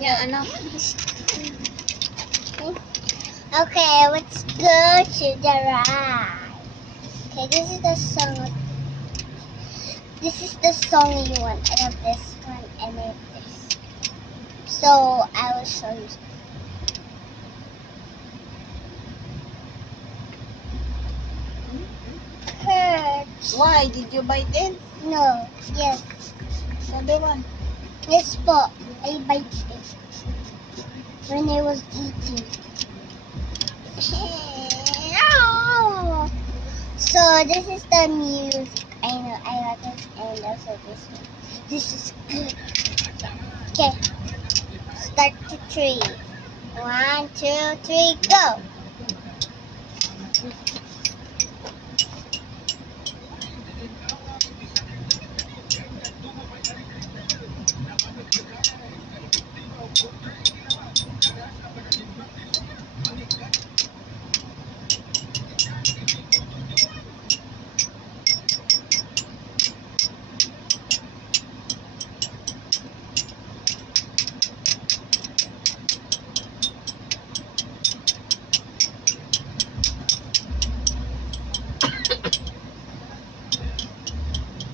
Yeah, anak. Okay, let's go to the ride. Okay, this is the song. This is the song you want. I have this one and I have this. So I will show you. Hurts. Why? Did you bite it? No. Yes. The other one. Yes po. I bite it when I was eating. So this is the music. I know. I got this and also this one. This is good. Okay. Start to 3. 1, 2, 3, go.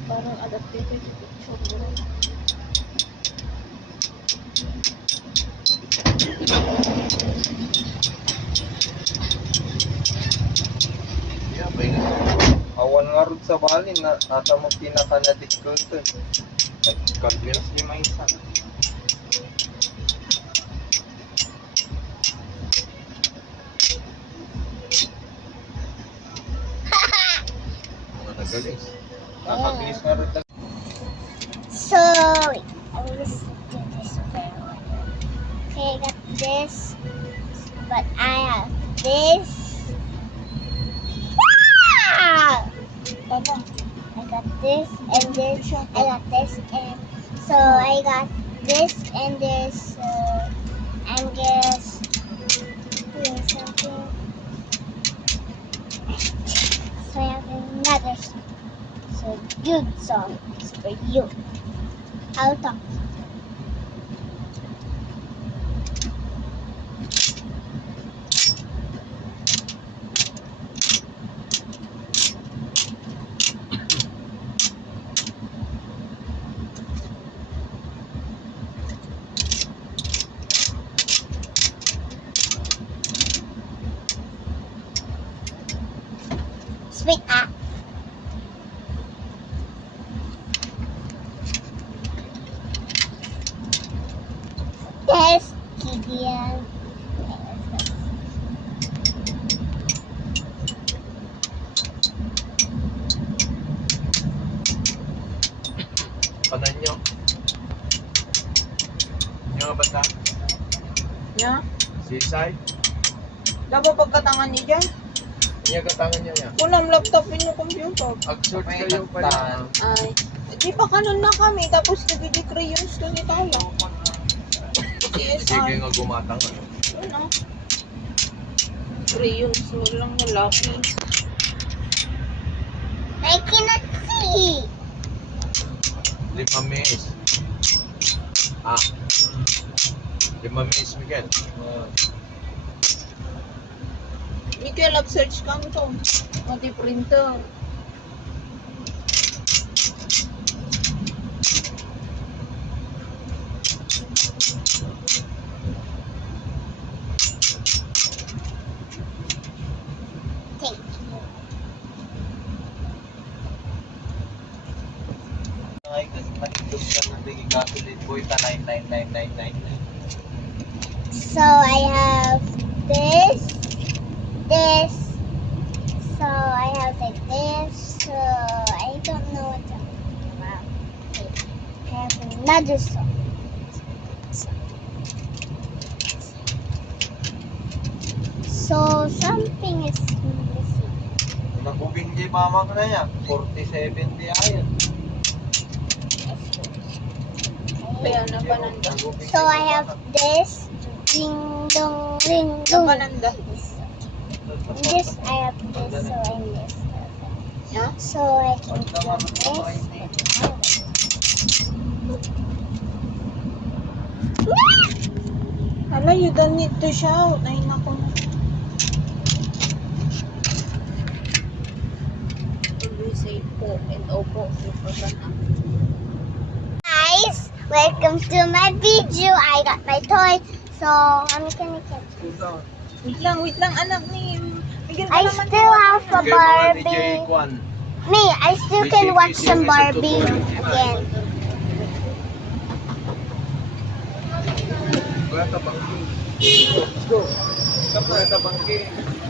Parang adapted yung picture mo. Yeah, bay awan nga rin sa balin na nata mo pinaka-nadik ko ito. Nag-convince ni may isa. Mga nagalis. Nakabilis nga rin. So wait, I will listen to this very well. Okay, I got this, but I have this. Ah! I got this and this. I got this and so I got this and this. I guess here's something. So I have another song. So good song is for you. I'll talk. Sweet ah. Yes, Gideon. Kanan nyo. Yung nga bata? Yeah? Seaside? Dapat pagkatangan niya dyan. Yung katangan nyo niya. Kulang laptop yung computer. Ag-search kayo pala. Ay, di ba kanon na kami, tapos nagdi-crayons kasi tayo. Sige CSR. nga gumatang. Ano? Crayons mo lang na lucky. I cannot see. Lima Mays. Ah. Lima Mays, Miguel. Miguel, search ka mo to. Mati printer. Thank you. Ay, kasi manindog ka ng bigay gasoline boy ka 99999. So I have this, this. So I have like this. So I don't know what to wow. I have another song. So something is missing. Nakubing di mama ko na yan. 47 di ayan. Kaya napananda. So I have this. Ding dong ring dong. Napananda. This I have this. So I miss. Yeah? So I can do this. Hala, you don't need to shout. Ay, naku. Always say po and opo. Guys, welcome to my video. I got my toy. So, I'm gonna get Wait lang, anak ni. Bigyan ka I naman still ng- have a Barbie. Me, I still can watch some Barbie again. Let's go. Let's go.